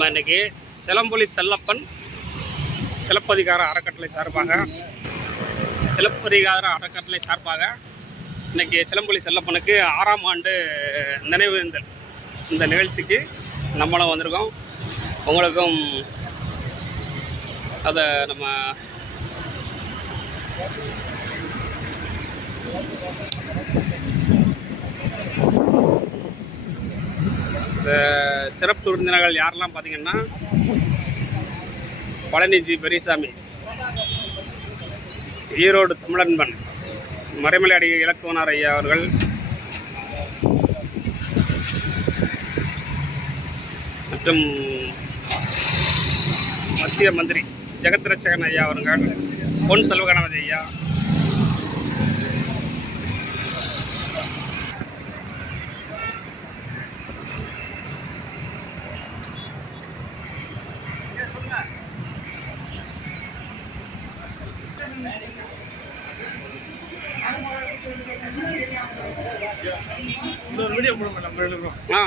நம்ம இன்றைக்கி சிலம்பொலி செல்லப்பன் சிலப்பதிகார அறக்கட்டளை சார்பாக இன்றைக்கி சிலம்பொலி செல்லப்பனுக்கு 6ஆம் ஆண்டு நினைவேந்தல் இந்த நிகழ்ச்சிக்கு நம்மளும் வந்திருக்கோம். உங்களுக்கும் அதை நம்ம இந்த சிறப்பு விருந்தினர்கள் யாரெல்லாம் பார்த்தீங்கன்னா, பழனி ஜி பெரியசாமி, ஈரோடு தமிழன்பன், மறைமலை அடி இலக்குவனார் ஐயா அவர்கள், மற்றும் மத்திய மந்திரி ஜெகத்ரட்சகன் ஐயா அவர்கள், பொன் செல்வகணபதி ஐயா,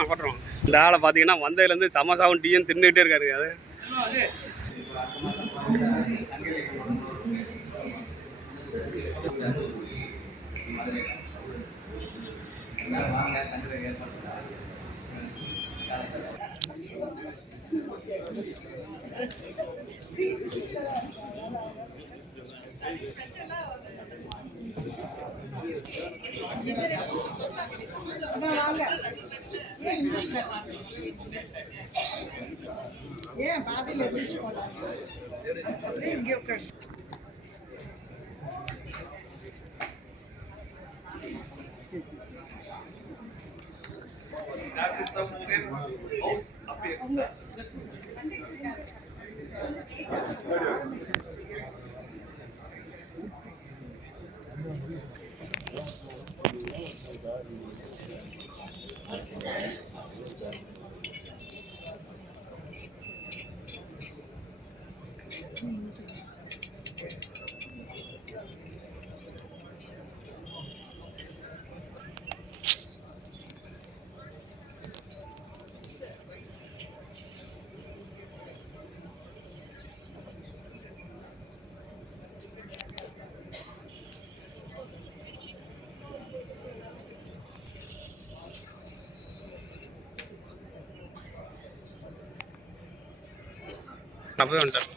போட்டுருவோம். இந்த ஆளை பார்த்தீங்கன்னா வந்ததுலேருந்து சமசாவும் டீயும் தின்னுகிட்டே இருக்காரு. அது ஏன் பாதியில் எந்திரிச்சு போலாம். இங்கே உட்காந்து போய் வந்துட்டார்.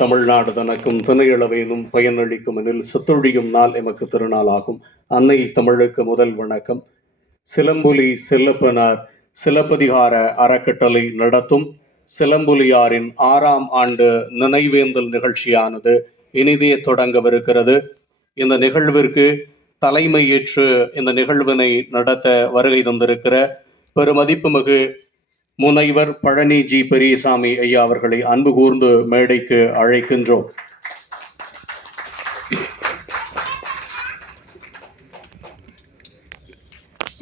தமிழ்நாடு தனக்கும் திணையளவேனும் பயனளிக்கும் எனில் சித்தொழியும் நாள் எமக்கு திருநாளாகும். அன்னை தமிழுக்கு முதல் வணக்கம். சிலம்பொலி செல்லப்பனார் சிலப்பதிகார அறக்கட்டளை நடத்தும் சிலம்பொலியாரின் 6ஆம் ஆண்டு நினைவேந்தல் நிகழ்ச்சியானது இனிதே தொடங்கவிருக்கிறது. இந்த நிகழ்விற்கு தலைமை ஏற்று இந்த நிகழ்வினை நடத்த வருகை தந்திருக்கிற பெருமதிப்புமிகு முனைவர் பழனி ஜி பெரியசாமி ஐயா அவர்களை அன்பு கூர்ந்து மேடைக்கு அழைக்கின்றோம்.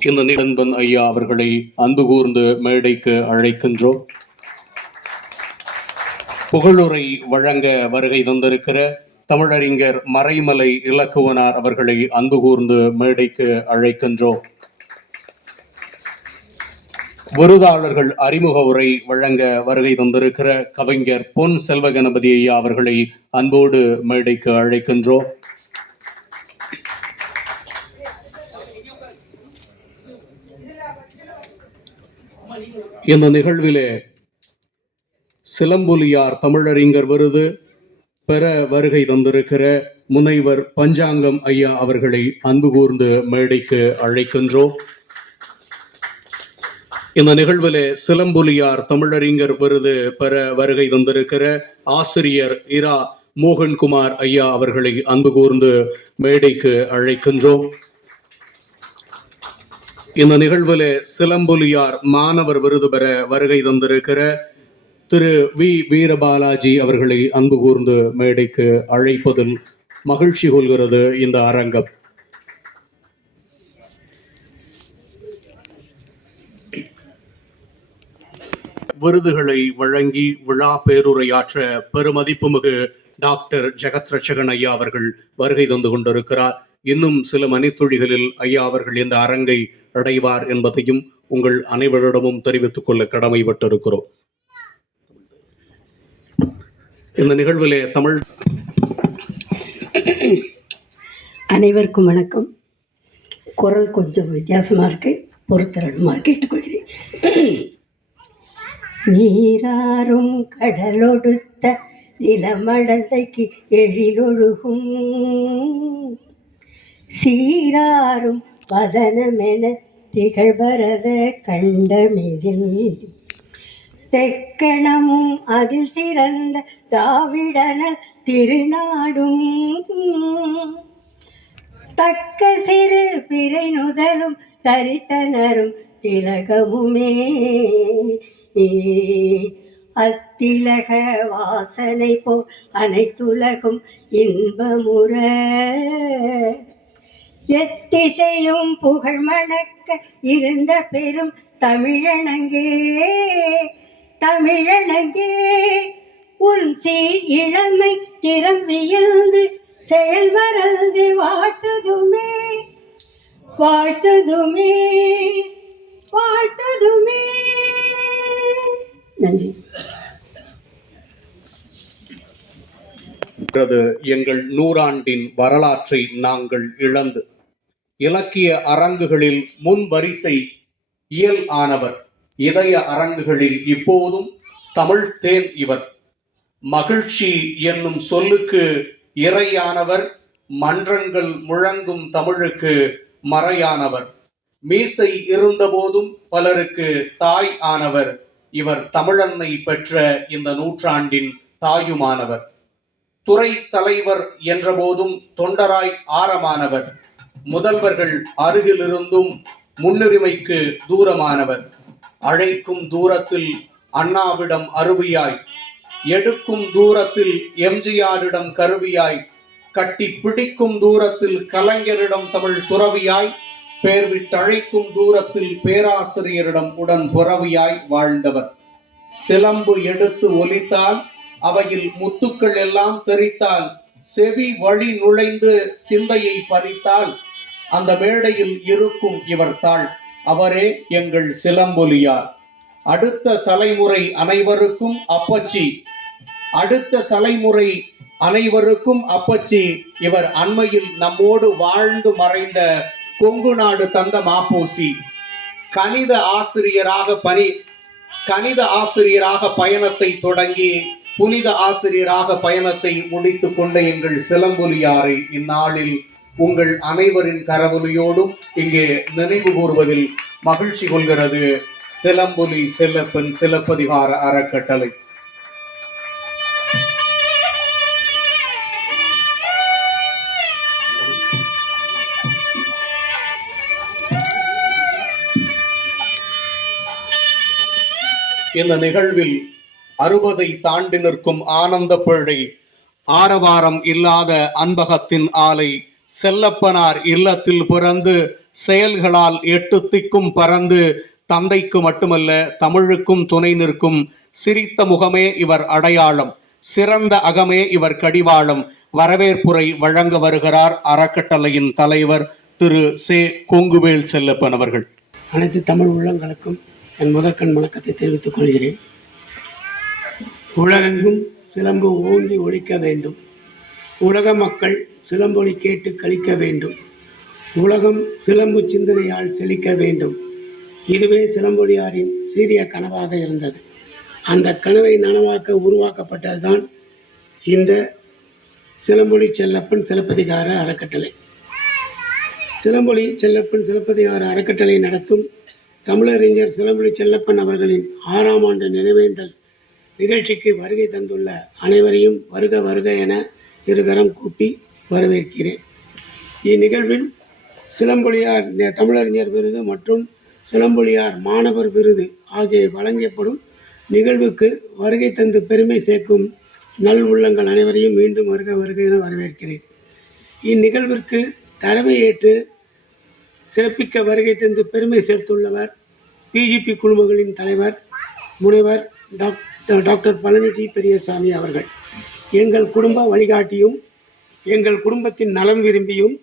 இந்த நிடன்பன் ஐயா அவர்களை அன்பு கூர்ந்து மேடைக்கு அழைக்கின்றோம். புகழுரை வழங்க வருகை தந்திருக்கிற தமிழறிஞர் மறைமலை இலக்குவனார் அவர்களை அன்பு கூர்ந்து மேடைக்கு அழைக்கின்றோம். விருதாளர்கள் அறிமுக உரை வழங்க வருகை தந்திருக்கிற கவிஞர் பொன் செல்வகணபதி ஐயா அவர்களை அன்போடு மேடைக்கு அழைக்கின்றோம். இந்த நிகழ்விலே சிலம்பொலியார் தமிழறிஞர் விருது பெற வருகை தந்திருக்கிற முனைவர் பஞ்சாங்கம் ஐயா அவர்களை அன்பு கூர்ந்து மேடைக்கு அழைக்கின்றோம். இந்த நிகழ்விலே சிலம்பொலியார் தமிழறிஞர் விருது பெற வருகை தந்திருக்கிற ஆசிரியர் இரா மோகன்குமார் ஐயா அவர்களை அன்பு கூர்ந்து மேடைக்கு அழைக்கின்றோம். இந்த நிகழ்விலே சிலம்பொலியார் மாணவர் விருது பெற வருகை தந்திருக்கிற திரு வி வீரபாலாஜி அவர்களை அன்பு கூர்ந்து மேடைக்கு அழைப்பதில் மகிழ்ச்சி கொள்கிறது இந்த அரங்கம். விருதுகளை வழங்கி விழா பேருரையாற்ற பெருமதிப்புமிகு டாக்டர் ஜெகத் ரட்சகன் ஐயா அவர்கள் வருகை தந்து கொண்டிருக்கிறார். இன்னும் சில மணித்துளிகளில் ஐயா அவர்கள் இந்த அரங்கை அடைவார் என்பதையும் உங்கள் அனைவரிடமும் தெரிவித்துக் கொள்ள கடமைப்பட்டிருக்கிறோம். இந்த நிகழ்விலே தமிழ் அனைவருக்கும் வணக்கம். குரல் கொஞ்சம் வித்தியாசமாக இருக்கு, பொறுத்தரணுமாறு கேட்டுக்கொள்கிறேன். நீராறும் கடலொடுத்த நிலமடந்தைக்கு எழிலொழுகும் சீராறும் வதனமென திகழ்பரத கண்டமிதில் தெக்கணமும் அதில் சிறந்த திராவிடன திருநாடும் தக்க சிறு பிறை நுதலும் தரித்தனரும் திலகமுமே அத்திலக வாசனை போ அனைத்துலகும் இன்பமுற எத்திசையும் புகழ் மணக்க இருந்த பெரும் தமிழனங்கே தமிழனங்கே உன் சீர் இளமை திறம் வியந்து செயல்வரந்து வாழ்த்துதுமே வாழ்த்துதுமே வாழ்த்துதுமே. நன்றி. எங்கள் நூறாண்டின் வரலாற்றை நாங்கள் இழந்து இலக்கிய அரங்குகளில் முன் வரிசை இயல் ஆனவர், இதய அரங்குகளில் இப்போதும் தமிழ் தேன் இவர். மகிழ்ச்சி என்னும் சொல்லுக்கு இறையானவர், மன்றங்கள் முழங்கும் தமிழுக்கு மறையானவர். மீசை இருந்தபோதும் பலருக்கு தாய் ஆனவர், இவர் தமிழன்னை பெற்ற இந்த நூற்றாண்டின் தாயுமானவர். துறை தலைவர் என்றபோதும் தொண்டராய் ஆரமானவர், முதல்வர்கள் அருகிலிருந்தும் முன்னுரிமைக்கு தூரமானவர். அழைக்கும் தூரத்தில் அண்ணாவிடம் அருவியாய், எடுக்கும் தூரத்தில் எம்ஜிஆரிடம் கருவியாய், கட்டி பிடிக்கும் தூரத்தில் கலைஞரிடம் தமிழ் துறவியாய், பேர் விட்டழைக்கும் தூரத்தில் பேராசிரியரிடம் உடன் புறவியாய் வாழ்ந்தவர். சிலம்பு எடுத்து ஒலித்தால் அவையில் முத்துக்கள் எல்லாம் தெரித்தால், செவி வழி நுழைந்து சிந்தையை பறித்தால் அந்த மேடையில் இருக்கும் இவர் தாள். அவரே எங்கள் சிலம்பொலியார். அடுத்த தலைமுறை அனைவருக்கும் அப்பச்சி, அடுத்த தலைமுறை அனைவருக்கும் அப்பச்சி. இவர் அண்மையில் நம்மோடு வாழ்ந்து மறைந்த கொங்கு நாடு தந்த மாப்போசி. கணித ஆசிரியராக பயணத்தை தொடங்கி புனித ஆசிரியராக பயணத்தை முடித்துக் கொண்ட எங்கள் சிலம்பொலியாரை இந்நாளில் உங்கள் அனைவரின் கரவொலியோடும் இங்கே நினைவு கூறுவதில் மகிழ்ச்சி கொள்கிறது சிலம்பொலி செல்லப்பன் சிலப்பதிகார அறக்கட்டளை. இந்த நிகழ்வில் 60 தாண்டி நிற்கும் ஆனந்த பிழை, ஆரவாரம் இல்லாத அன்பகத்தின் ஆலை, செல்லப்பனார் இல்லத்தில் பிறந்து செயல்களால் 8 திக்கும் பறந்து தந்தைக்கு மட்டுமல்ல தமிழுக்கும் துணை நிற்கும் சிரித்த முகமே இவர் அடையாளம், சிறந்த அகமே இவர் கடிவாளம். வரவேற்புரை வழங்க வருகிறார் அறக்கட்டளையின் தலைவர் திரு சே கொங்குவேல் செல்லப்பன் அவர்கள். அனைத்து தமிழ் உள்ளங்களுக்கும் என் முதற்கண் வணக்கத்தை தெரிவித்துக் கொள்கிறேன். உலகெங்கும் சிலம்பு ஓங்கி ஒலிக்க வேண்டும், உலக மக்கள் சிலம்பொலி கேட்டு கழிக்க வேண்டும், உலகம் சிலம்பு சிந்தனையால் செழிக்க வேண்டும். இதுவே சிலம்பொலியாரின் சீரிய கனவாக இருந்தது. அந்த கனவை நனவாக்க உருவாக்கப்பட்டதுதான் இந்த சிலம்பொலி செல்லப்பன் சிலப்பதிகார அறக்கட்டளை. சிலம்பொலி செல்லப்பன் சிலப்பதிகார அறக்கட்டளை நடத்தும் தமிழறிஞர் சிலம்பொலி செல்லப்பன் அவர்களின் 6ஆம் ஆண்டு நினைவேந்தல் நிகழ்ச்சிக்கு வருகை தந்துள்ள அனைவரையும் வருக வருக என இருகரம் கூப்பி வரவேற்கிறேன். இந்நிகழ்வில் சிலம்பொலியார் தமிழறிஞர் விருது மற்றும் சிலம்பொலியார் மாணவர் விருது ஆகிய வழங்கப்படும் நிகழ்வுக்கு வருகை தந்து பெருமை சேர்க்கும் நல் உள்ளங்கள் அனைவரையும் மீண்டும் வருக வருக என வரவேற்கிறேன். இந்நிகழ்விற்கு தலைமை ஏற்று சிறப்பிக்க வருகை தந்து பெருமை சேர்த்துள்ளவர் பிஜிபி குழுமங்களின் தலைவர் முனைவர் டாக்டர் பழனிஜி பெரியசாமி அவர்கள். எங்கள் குடும்ப வழிகாட்டியும் எங்கள் குடும்பத்தின் நலம் விரும்பியும்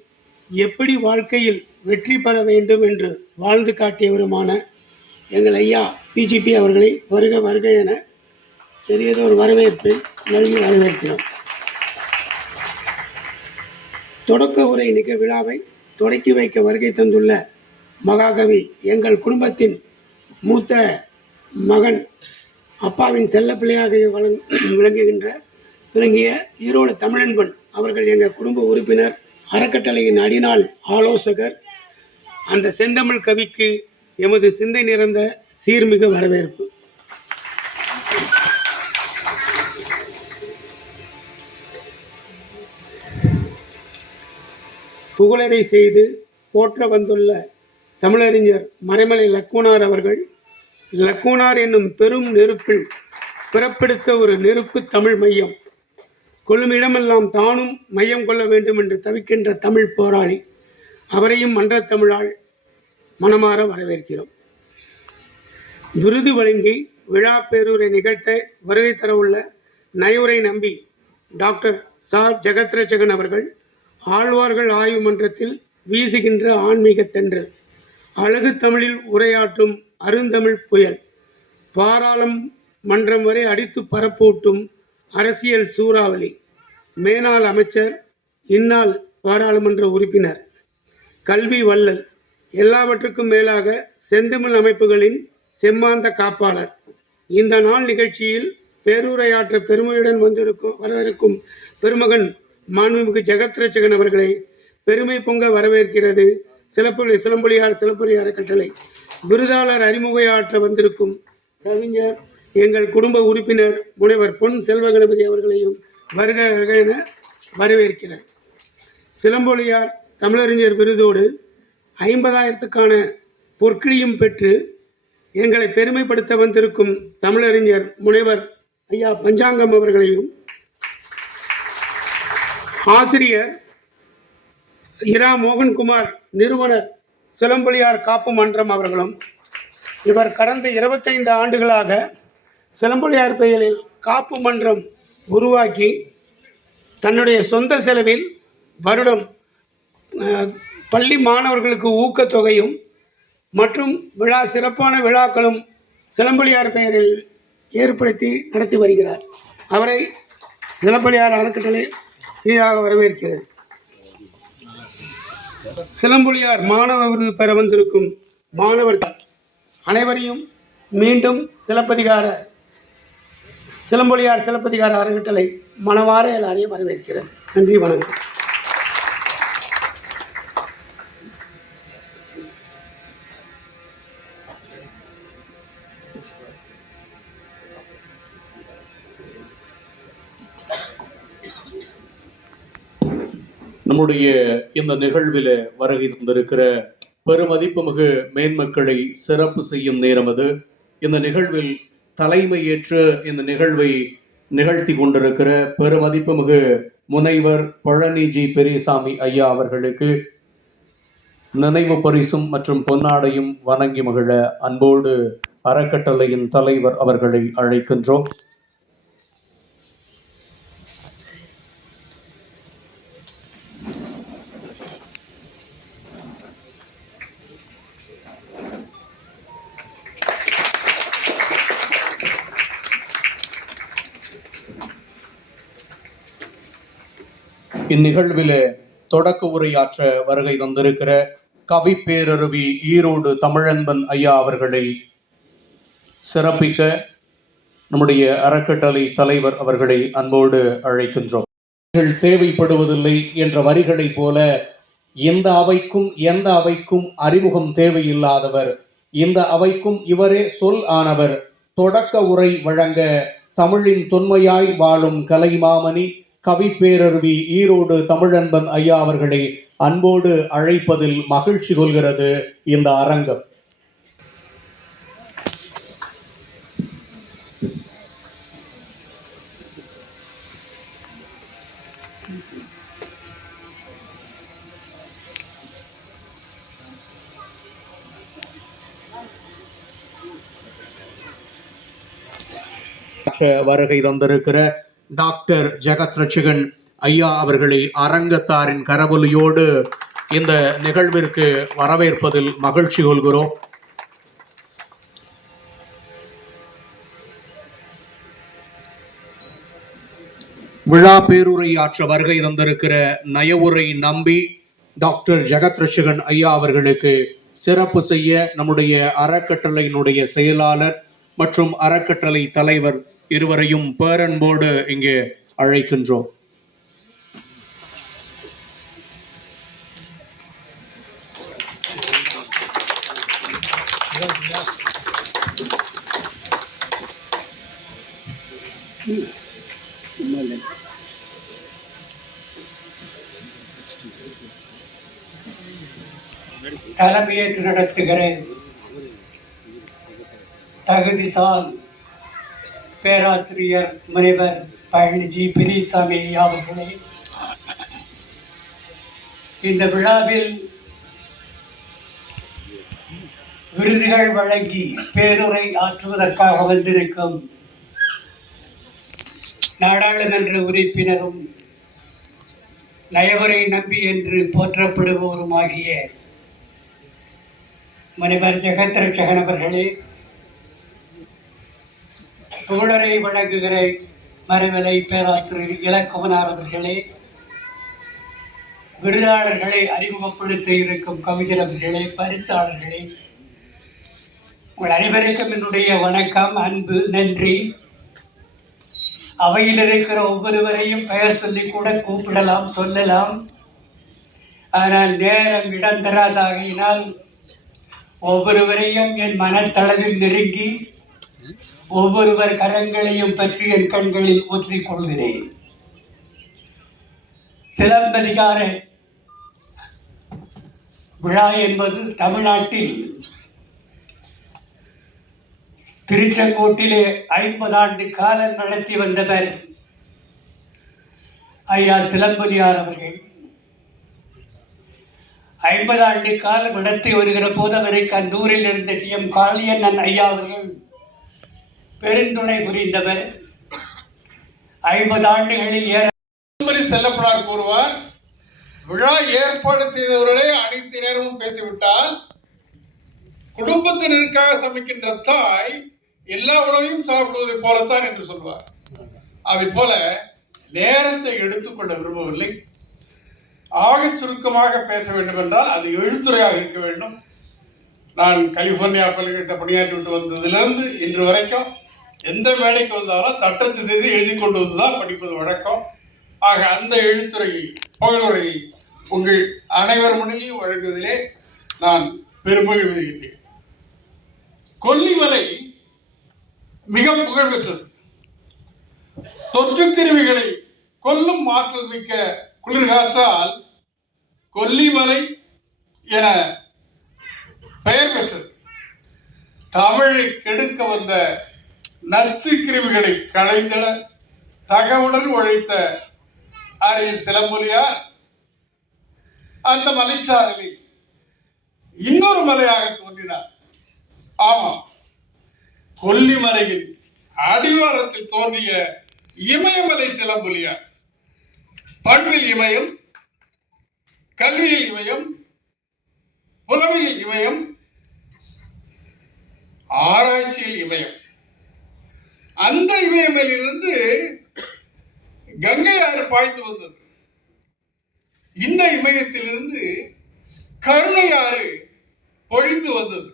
எப்படி வாழ்க்கையில் வெற்றி பெற வேண்டும் என்று வாழ்ந்து காட்டியவருமான எங்கள் ஐயா பிஜிபி அவர்களை வருக வருக என பெரியதொரு வரவேற்பை நல்கி வரவேற்கிறோம். தொடக்க உரை விழாவை தொடக்கி வைக்க வருகை தந்துள்ள மகாகவி எங்கள் குடும்பத்தின் மூத்த மகன், அப்பாவின் செல்ல பிள்ளையாக விளங்கிய ஈரோடு தமிழன்பன் அவர்கள் எங்கள் குடும்ப உறுப்பினர், அறக்கட்டளையின் அடிநாள் ஆலோசகர். அந்த செந்தமிழ் கவிக்கு எமது சிந்தை நிறைந்த சீர்மிகு வரவேற்பு. புகழரை செய்து போற்ற வந்துள்ள தமிழறிஞர் மறைமலை லக்குனார் அவர்கள், லக்குனார் என்னும் பெரும் நெருப்பில் பிறப்பெடுத்த ஒரு நெருப்பு தமிழ் மையம், கொள்ளுமிடமெல்லாம் தானும் மையம் கொள்ள வேண்டும் என்று தவிக்கின்ற தமிழ் போராளி. அவரையும் மன்றத் தமிழால் மனமாற வரவேற்கிறோம். விருது வழங்கி விழா பேரூரை நிகழ்த்த வருகை தரவுள்ள நயுரை நம்பி டாக்டர் ஜெகத்ரட்சகன் அவர்கள், ஆழ்வார்கள் ஆய்வு மன்றத்தில் வீசுகின்ற ஆன்மீக தென்றல், அழகு தமிழில் உரையாற்றும் அருந்தமிழ் புயல், பாராளும் மன்றம் வரை அடித்து பரப்பூட்டும் அரசியல் சூறாவளி, மேனாள் அமைச்சர், இந்நாள் பாராளுமன்ற உறுப்பினர், கல்வி வள்ளல், எல்லாவற்றுக்கும் மேலாக செந்தமிழ் அமைப்புகளின் செம்மாந்த காப்பாளர். இந்த நாள் நிகழ்ச்சியில் பேருரையாற்ற பெருமையுடன் வரவிருக்கும் பெருமகன் மாண்புமிகு ஜெகத்ரட்சகன் அவர்களை பெருமை பொங்க வரவேற்கிறது சிலம்பொலியார் அறக்கட்டளை. விருதாளர் அறிமுகையாற்ற வந்திருக்கும் கவிஞர், எங்கள் குடும்ப உறுப்பினர் முனைவர் பொன் செல்வ கணபதி அவர்களையும் வருக என வரவேற்கிறார். சிலம்பொலியார் தமிழறிஞர் விருதோடு 50,000க்கான பொற்கிழியும் பெற்று எங்களை பெருமைப்படுத்த வந்திருக்கும் தமிழறிஞர் முனைவர் ஐயா பஞ்சாங்கம் அவர்களையும், ஆசிரியர் இரா மோகன்குமார், நிறுவனர் சிலம்பொலியார் காப்பு மன்றம் அவர்களும், இவர் கடந்த 25 ஆண்டுகளாக சிலம்பொலியார் பெயரில் காப்பு மன்றம் உருவாக்கி தன்னுடைய சொந்த செலவில் வருடம் பள்ளி மாணவர்களுக்கு ஊக்கத்தொகையும் மற்றும் சிறப்பான விழாக்களும் சிலம்பொலியார் பெயரில் ஏற்படுத்தி நடத்தி வருகிறார். அவரை சிலம்பொலியார் அறக்கட்டளை இனிதாக வரவேற்கிறது. சிலம்பொலியார் மாணவ விருது பெற வந்திருக்கும் மாணவர்கள் அனைவரையும் மீண்டும் சிலம்பொலியார் சிலப்பதிகார அறக்கட்டளை மனமாற எல்லாரையும் வரவேற்கிறது. நன்றி, வணக்கம். நம்முடைய இந்த நிகழ்வில் வருகை தந்திருக்கிற பெருமதிப்புமிகு மேன்மக்களை சிறப்பு செய்யும் நேரம் அது. இந்த நிகழ்வில் தலைமை ஏற்று இந்த நிகழ்வை நிகழ்த்தி கொண்டிருக்கிற பெருமதிப்புமிகு முனைவர் பழனிஜி பெரியசாமி ஐயா அவர்களுக்கு நினைவு பரிசும் மற்றும் பொன்னாடையும் வணங்கி மகிழ அன்போடு அறக்கட்டளையின் தலைவர் அவர்களை அழைக்கின்றோம். இந்நிகழ்விலே தொடக்க உரையாற்ற வருகை தந்திருக்கிற கவி பேரருவி ஈரோடு தமிழன்பன் ஐயா அவர்களை சிறப்பிக்க நம்முடைய அறக்கட்டளை தலைவர் அவர்களை அன்போடு அழைக்கின்றோம். தேவைப்படுவதில்லை என்ற வரிகளை போல எந்த அவைக்கும் அறிமுகம் தேவையில்லாதவர், இந்த அவைக்கும் இவரே சொல் ஆனவர், தொடக்க உரை வழங்க தமிழின் தொன்மையாய் வாழும் கலைமாமணி, கவிப்பேரருவி ஈரோடு தமிழன்பன் ஐயா அவர்களை அன்போடு அழைப்பதில் மகிழ்ச்சி கொள்கிறது இந்த அரங்கம். வருகை தந்திருக்கிற டாக்டர் ஜெகத் ரட்சகன் ஐயா அவர்களை அரங்கத்தாரின் கரவொலியோடு இந்த நிகழ்விற்கு வரவேற்பதில் மகிழ்ச்சி கொள்கிறோம். விழா பேருரையாற்ற வருகை தந்திருக்கிற நயவுரை நம்பி டாக்டர் ஜெகத் ரட்சகன் ஐயா அவர்களுக்கு சிறப்பு செய்ய நம்முடைய அறக்கட்டளையினுடைய செயலாளர் மற்றும் அறக்கட்டளை தலைவர் இருவரையும் பேரன்போடு இங்கே அழைக்கின்றோம். தலைமையேற்று நடத்துகிற தகுதிசால் பேராசிரியர் முனைவர் பழனிஜி பெரியசாமி அவர்களே, இந்த விழாவில் விருதுகள் வழங்கி பேருரை ஆற்றுவதற்காக வந்திருக்கும் நாடாளுமன்ற உறுப்பினரும் நயவரை நம்பி என்று போற்றப்படுபவருமாகிய முனைவர் ஜெகத் ரட்சகன் அவர்களே, புகழரை வழங்குகிற மறைமலை பேராசிரியர் இலக்குமனார் அவர்களே, விருதாளர்களை அறிமுகப்படுத்த இருக்கும் கவிஞர் அவர்களே, பரிசாளர்களே, உங்கள் அனைவருக்கும் என்னுடைய வணக்கம், அன்பு, நன்றி. அவையில் இருக்கிற ஒவ்வொருவரையும் பெயர் சொல்லி கூட கூப்பிடலாம், சொல்லலாம். ஆனால் நேரம் இடம் தராதாகினால் ஒவ்வொருவரையும் என் மனத்தளவில் நெருங்கி ஒவ்வொருவர் கரங்களையும் பற்றி என் கண்களில் ஊற்றிக் கொள்கிறேன். சிலப்பதிகார விழா என்பது தமிழ்நாட்டில் திருச்செங்கோட்டிலே 50 ஆண்டு காலம் நடத்தி வந்தவர் ஐயா சிலம்பொலியார் அவர்கள். 50 ஆண்டு காலம் நடத்தி வருகிற போது அவருக்கு அந்த ஊரில் இருந்த எம் காளியண்ணன் ஐயா அவர்கள் பெருந்துணை புரிந்தவர். 50 ஆண்டுகளில் செல்லப்படார் கூறுவார், விழா ஏற்பாடு செய்தவர்களே அனைத்து நேரமும் பேசிவிட்டால் குடும்பத்தினருக்காக சமைக்கின்ற தாய் எல்லா உணவையும் சாப்பிடுவதை போலத்தான் என்று சொல்வார். அதை போல நேரத்தை எடுத்துக்கொள்ள விரும்பவில்லை. ஆக சுருக்கமாக பேச வேண்டும் என்றால் அது எழுத்துரையாக இருக்க வேண்டும். நான் கலிபோர்னியா பல்கலைக்கழகத்தை பணியாற்றி விட்டு வந்ததிலிருந்து இன்று வரைக்கும் எந்த வேலைக்கு வந்தாலும் தட்டச்சு செய்து எழுதி கொண்டு வந்துதான் படிப்பது வழக்கம். ஆக அந்த எழுத்துரையை புகழுரையை உங்கள் அனைவர் முன்னிலையும் வழங்குவதிலே நான் பெருமகிழ்கிறேன். கொல்லிமலை மிக புகழ் பெற்றது. தொற்றுக்கிருமிகளை கொல்லும் ஆற்றல் மிக்க குளிர்காற்றால் கொல்லிமலை என பெயர் பெற்றது. தமிழை கெடுக்க வந்த நச்சு கிருமிகளை களைந்திட தகவுடன் உழைத்த அறிஞர் சிலம்பொலியார் அந்த மலைச்சாரலில் இன்னொரு மலையாக தோன்றினார். ஆமாம், கொல்லிமலையில் அடிவாரத்தில் தோன்றிய இமயமலை சிலம்பொலியார். பண்பில் இமயம், கல்வியில் இமயம், புலமையில் இமயம், ஆராய்ச்சியில் இமயம். அந்த இமயமலையிலிருந்து கங்கை ஆறு பாய்ந்து வந்தது. இந்த இமயத்திலிருந்து கருணை ஆறு பொழிந்து வந்தது.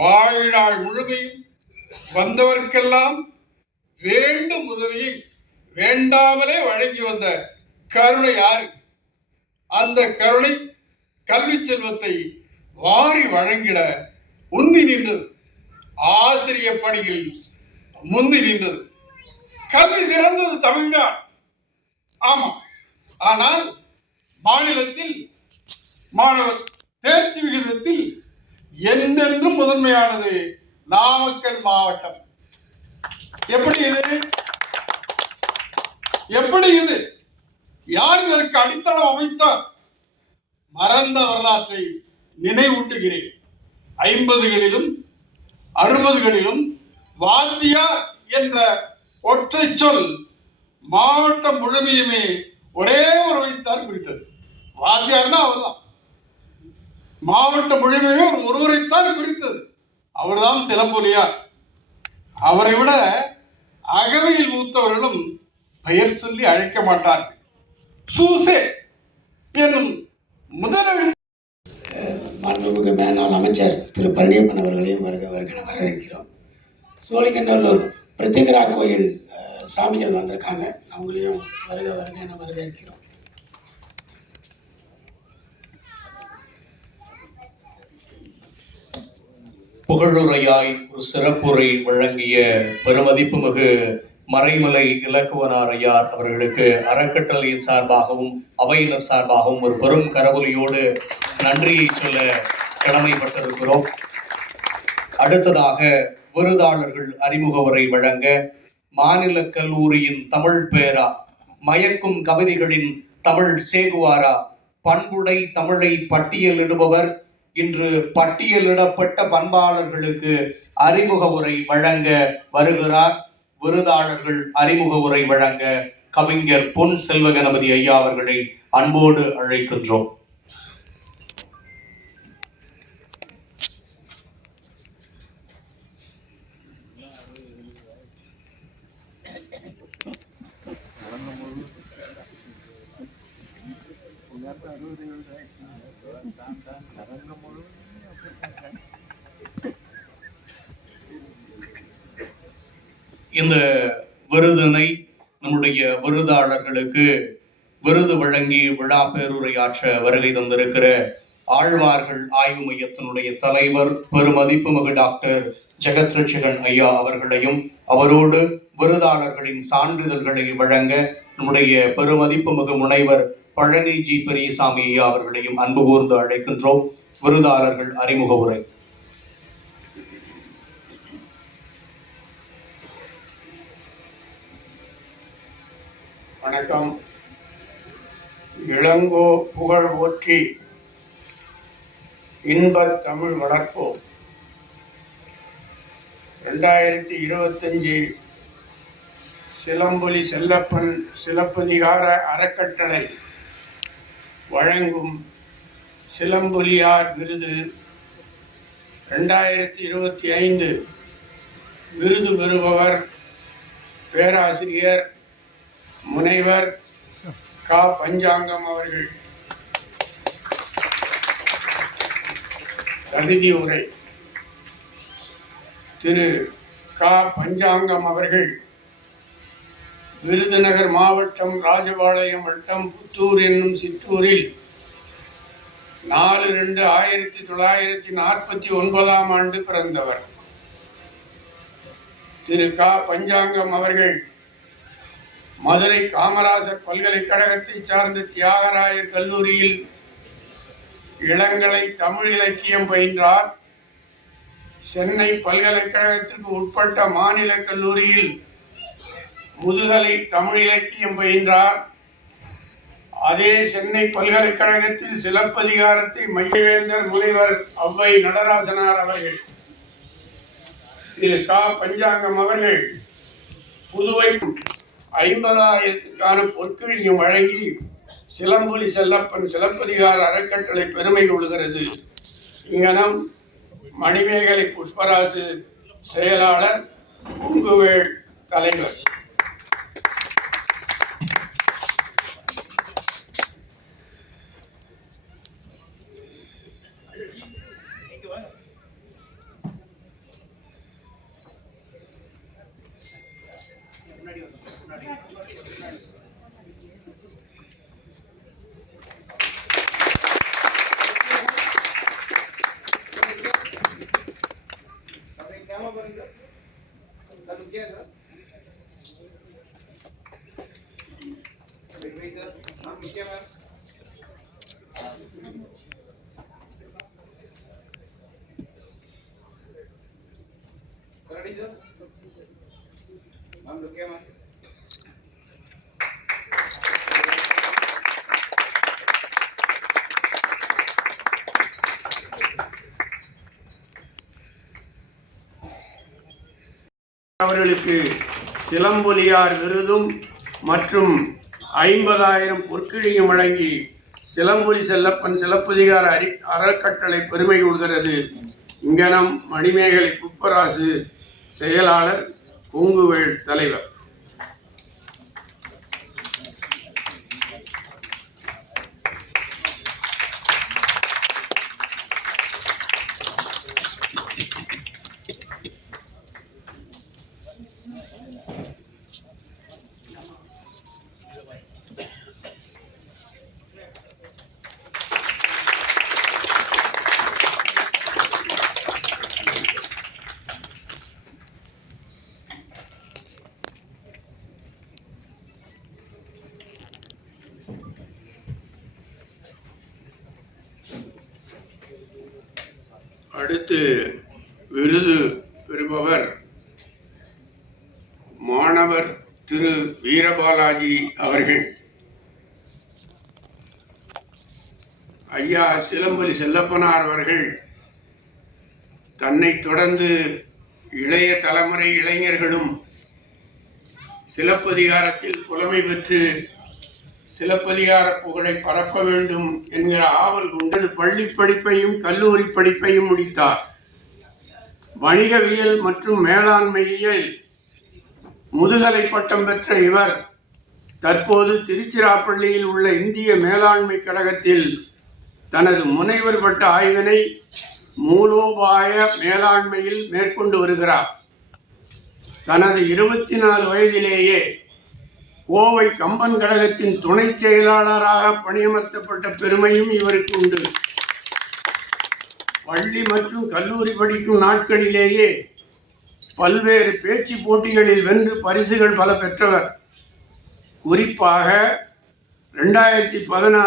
வாழ்நாள் முழுமையும் வந்தவர்க்கெல்லாம் வேண்டும் உதவியை வேண்டாமலே வழங்கி வந்த கருணை ஆறு. அந்த கருணை கல்வி செல்வத்தை வாரி வழங்கிட உந்தி நின்றது. ஆசிரிய பணியில் முந்தி நின்றது. கல்வி சிறந்தது தமிழ்நாடு. ஆமா, ஆனால் மாநிலத்தில் மாணவர் தேர்ச்சி விகிதத்தில் என்றென்றும் முதன்மையானது நாமக்கல் மாவட்டம். எப்படி இது? எப்படி இது? யார் இதற்கு அடித்தளம் அமைத்தார்? மறந்த வரலாற்றை நினைவூட்டுகிறேன். 50களிலும் 60களிலும் வாத்தியார் என்ற ஒற்றை சொல் மாவட்டம் முழுமையுமே ஒரே ஒருவரைத்தான் குறித்தது. வாத்தியார்னா அவர்தான். மாவட்டம் முழுமையுமே ஒருவரைத்தான் குறித்தது. அவர்தான் சிலம்பொலியார். அவரை விட அகவையில் மூத்தவர்களும் பெயர் சொல்லி அழைக்க மாட்டார்கள். சூசே என்னும் முதல் மாண்புமிகு மேனாள் அமைச்சர் திரு பழனியப்பன் அவர்களையும் வருக வருகென வரவேற்கிறோம். சோழிங்கநல்லூர் பிரத்யேகரா கோயில் சாமிகள் வந்திருக்காங்க, அவங்களையும் வருக வருகென வரவேற்கிறோம். புகழுரையாய் ஒரு சிறப்புரை வழங்கிய பெருமதிப்புமிகு மறைமலை இலக்குவனார் ஐயார் அவர்களுக்கு அறக்கட்டளையின் சார்பாகவும் அவையினர் சார்பாகவும் ஒரு பெரும் கரவொலியோடு நன்றியை சொல்ல கடமைப்பட்டிருக்கிறோம். அடுத்ததாக விருதாளர்கள் அறிமுக உரை வழங்க மாநில கல்லூரியின் தமிழ் பேரா, மயக்கும் கவிதைகளின் தமிழ் சேகுவாரா, பண்புடை தமிழை பட்டியலிடுபவர், இன்று பட்டியலிடப்பட்ட பண்பாளர்களுக்கு அறிமுக உரை வழங்க வருகிறார். விருதாளர்கள் அறிமுக உரை வழங்க கவிஞர் பொன் செல்வகணபதி ஐயா அவர்களை அன்போடு அழைக்கின்றோம். இந்த விருதினை நம்முடைய விருதாளர்களுக்கு விருது வழங்கி விழா பேருரையாற்ற வருகை தந்திருக்கிற ஆழ்வார்கள் ஆய்வு மையத்தினுடைய தலைவர் பெருமதிப்புமிகு டாக்டர் ஜெகத்ரட்சகன் ஐயா அவர்களையும், அவரோடு விருதாளர்களின் சான்றிதழ்களை வழங்க நம்முடைய பெருமதிப்புமிகு முனைவர் பழனி ஜி பெரியசாமி ஐயா அவர்களையும் அன்பு கூர்ந்து அழைக்கின்றோம். விருதாளர்கள் அறிமுக உரை. வணக்கம். இளங்கோ புகழ் போற்றி இன்பத் தமிழ் வளர்ப்போம். 2025 சிலம்பொலி செல்லப்பன் சிலப்பதிகார அறக்கட்டளை வழங்கும் சிலம்பொலியார் விருது 2025 விருது பெறுபவர் பேராசிரியர் முனைவர் கா. பஞ்சாங்கம் அவர்கள். தகுதி உரை. திரு கா. பஞ்சாங்கம் அவர்கள் விருதுநகர் மாவட்டம் ராஜபாளையம் வட்டம் புத்தூர் என்னும் சிற்றூரில் 4/2/1949 ஆண்டு பிறந்தவர். திரு கா. பஞ்சாங்கம் அவர்கள் மதுரை காமராசர் பல்கலைக்கழகத்தை சார்ந்த தியாகராயர் கல்லூரியில் இளங்கலை தமிழ் இலக்கியம் பயின்றார். சென்னை பல்கலைக்கழகத்திற்கு உட்பட்ட மாநில கல்லூரியில் முதுகலை தமிழ் இலக்கியம் பயின்றார். அதே சென்னை பல்கலைக்கழகத்தில் சிலப்பதிகாரத்தை மையவேந்தர் முனைவர் ஔவை நடராசனார் அவர்கள். திரு கா. பஞ்சாங்கம் அவர்கள் புதுவை 50,000க்கான பொற்கிழியும் வழங்கி சிலம்பொலி செல்லப்பன் சிலப்பதிகார அறக்கட்டளை பெருமை கொள்கிறது. இங்கனம் மணிமேகலை புஷ்பராசு செயலாளர், பொங்குவேள் தலைவர். அவர்களுக்கு சிலம்பொலியார் விருதும் மற்றும் 50,000 பொற்கிழியும் வழங்கி சிலம்பொலி செல்லப்பன் சிலப்பதிகார அறக்கட்டளை பெருமை கொள்கிறது. இங்கனம் மணிமேகலை புப்பராசு, செயலாளர், கொங்குவேள் தலைவர். அடுத்து விருது பெறுபவர் மாணவர் திரு வீரபாலாஜி அவர்கள். ஐயா சிலம்பொலி செல்லப்பனார் அவர்கள் தன்னை தொடர்ந்து இளைய தலைமுறை இளைஞர்களும் சிலப்பதிகாரத்தில் புலமை பெற்று சிலப்பதிகார புகழை பரப்ப வேண்டும் என்கிற ஆவல் கொண்டு பள்ளி படிப்பையும் கல்லூரி படிப்பையும் முடித்தார். வணிகவியல் மற்றும் மேலாண்மையில் முதுகலை பட்டம் பெற்ற இவர் தற்போது திருச்சிராப்பள்ளியில் உள்ள இந்திய மேலாண்மை கழகத்தில் தனது முனைவர் பட்ட ஆய்வினை மூலோபாய மேலாண்மையில் மேற்கொண்டு வருகிறார். தனது 24 வயதிலேயே கோவை கம்பன் கழகத்தின் துணை செயலாளராக பணியமர்த்தப்பட்ட பெருமையும் இவருக்கு உண்டு. பள்ளி மற்றும் கல்லூரி படிக்கும் நாட்களிலேயே பல்வேறு பேச்சு போட்டிகளில் வென்று பரிசுகள் பல பெற்றவர். குறிப்பாக 2016